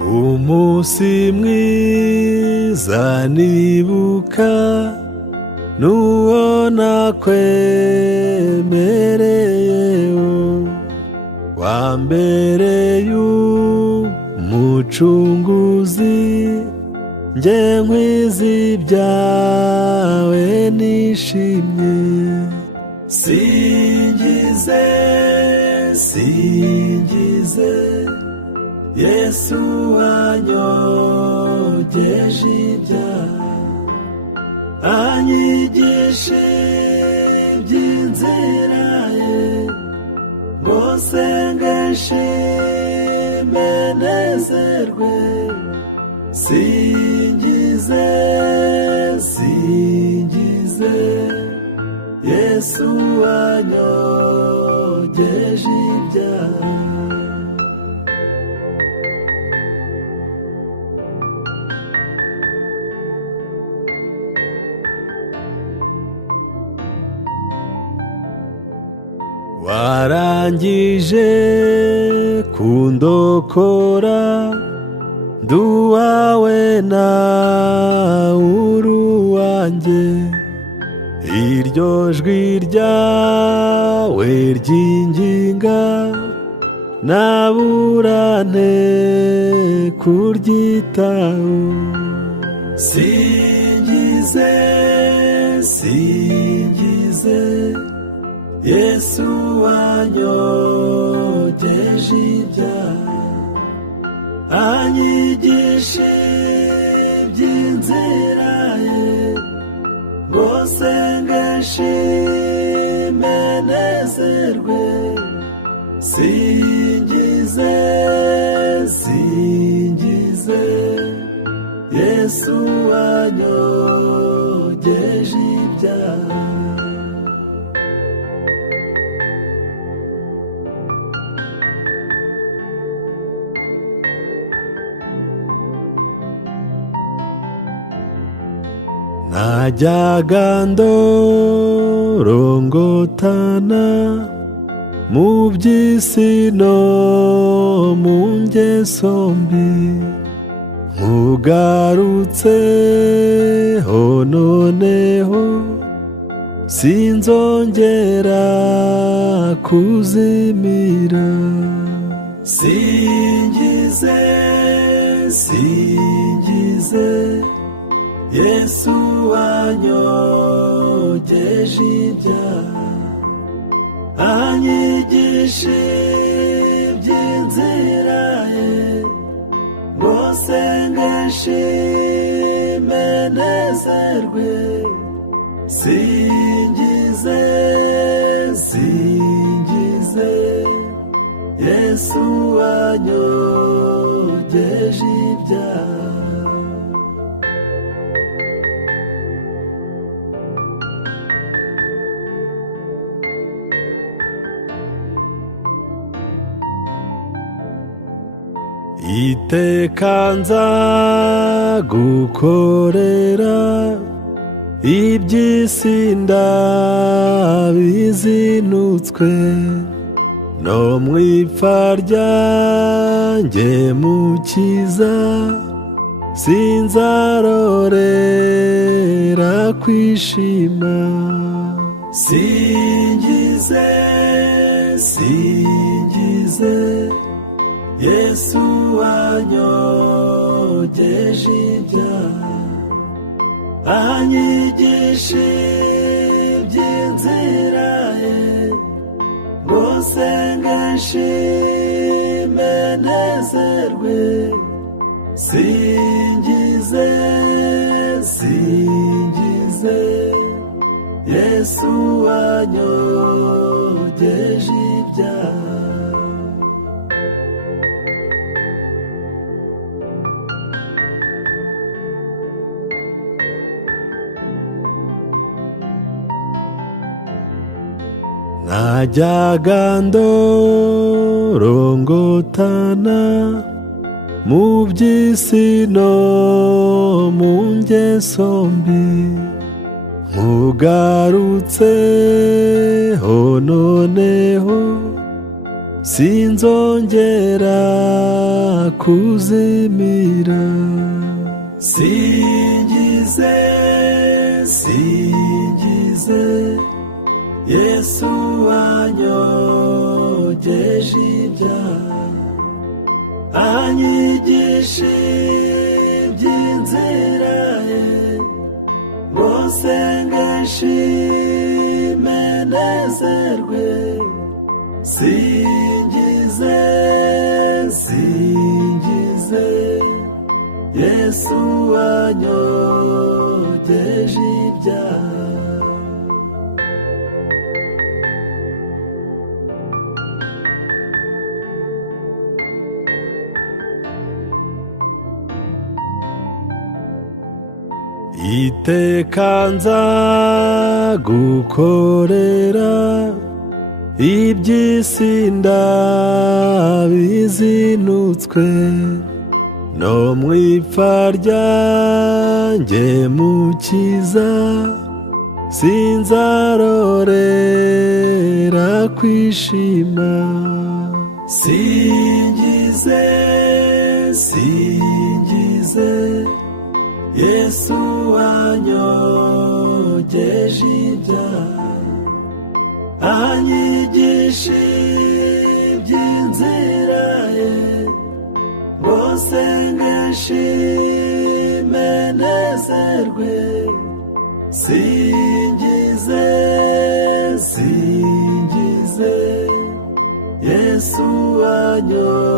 Umunsi mwiza nibuka n'uwo nakwemereyeho, wambereye umucunguzi, njye nkwiza ibyawe nishimye. Singize, singize Yesu wanyogeje ibyaha, anyigisha iby'inzira ye, ngo nsenge nshime nezerwe. Singize, singize Yesu wanyogeje ibyaha. Warangije kundokora, nduwawe nawe uri uwanjye, iryo jwi ryawe ryinginga nabura nte kuryitaho. Singize, singize Yesu wanyogeje ibyaha, anyigisha iby'inzira ye, ngo nsenge nshime nezerwe. Singize, singize Yesu wanyogeje ibyaha. Najyaga ndorongotana mu by'isi no mu ngeso mbi, nkugarutseho noneho sinzongera kuzimira. Singize, singize Yesu wanyogeje ibyaha, anyigisha iby'inzira ye, ngo nsenge nshime nezerwe. Singize, singize Yesu wanyogeje ibyaha. Iteka nzagukorera, iby'isi ndabizinutswe, no mu ipfa ryanjye Mukiza sinzarorera kwishima. Singize, singize Yesu wanyogeje ibyaha, anyigisha iby'inzira ye, ngo nsenge nshime nezerwe. Singize, singize Yesu wanyogeje ibyaha. Najyaga ndorongotana mu by'isi no mu ngeso mbi, nkugarutseho noneho sinzongera kuzimira. Singize, singize Yesu wanyogeje ibyaha, anyigisha iby'inzira ye, bose ngashime nezerwe. Singize, singize Yesu wanyogeje ibyaha. Iteka nzagukorera, iby'isi ndabizinutswe, no mu ipfa ryanjye Mukiza sinzarorera kwishima. Singize, singize Yesu wanyogeje ibyaha, anyigisha iby'inzira ye, bose ngashime nezerwe. Singize, singize Yesu wanyogeje